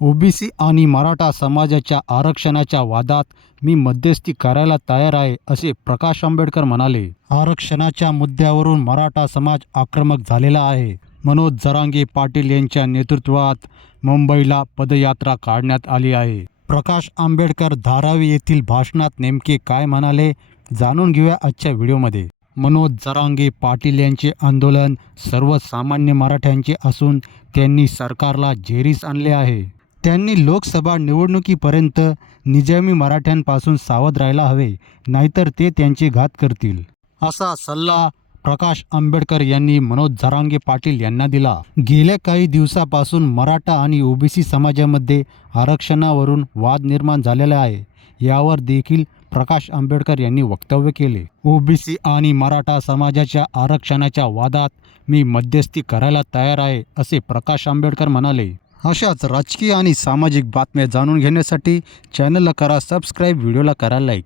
OBC आणि मराठा समाजाच्या आरक्षणाच्या वादात मी मध्यस्थी करायला तयार आहे असे प्रकाश आंबेडकर म्हणाले. आरक्षणाच्या मुद्द्यावरून मराठा समाज आक्रमक झालेला आहे. मनोज जरांगे पाटील यांच्या नेतृत्वात मुंबईला पदयात्रा काढण्यात आली आहे. प्रकाश आंबेडकर धारावी येथील भाषणात नेमके काय म्हणाले जाणून घेऊया आजच्या व्हिडिओमध्ये. मनोज जरांगे पाटील यांचे आंदोलन सर्वसामान्य मराठ्यांचे असून त्यांनी सरकारला झेरीस आणले आहे. त्यांनी लोकसभा निवडणुकीपर्यंत निजामी मराठ्यांपासून सावध राहायला हवे नाहीतर ते त्यांचे घात करतील. असा सल्ला प्रकाश आंबेडकर यांनी मनोज झरांगे पाटील यांना दिला. गेल्या काही दिवसापासून मराठा आणि ओबीसी समाजामध्ये आरक्षणावरून वाद निर्माण झालेला आहे यावर देखील प्रकाश आंबेडकर यांनी वक्तव्य केले. ओबीसी आणि मराठा समाजाच्या आरक्षणाच्या वादात मी मध्यस्थी करायला तयार आहे असे प्रकाश आंबेडकर म्हणाले. अशाच राजकीय आणि सामाजिक बातम्या जाणून घेण्यासाठी चॅनलला करा सबस्क्राईब व्हिडिओला करा लाईक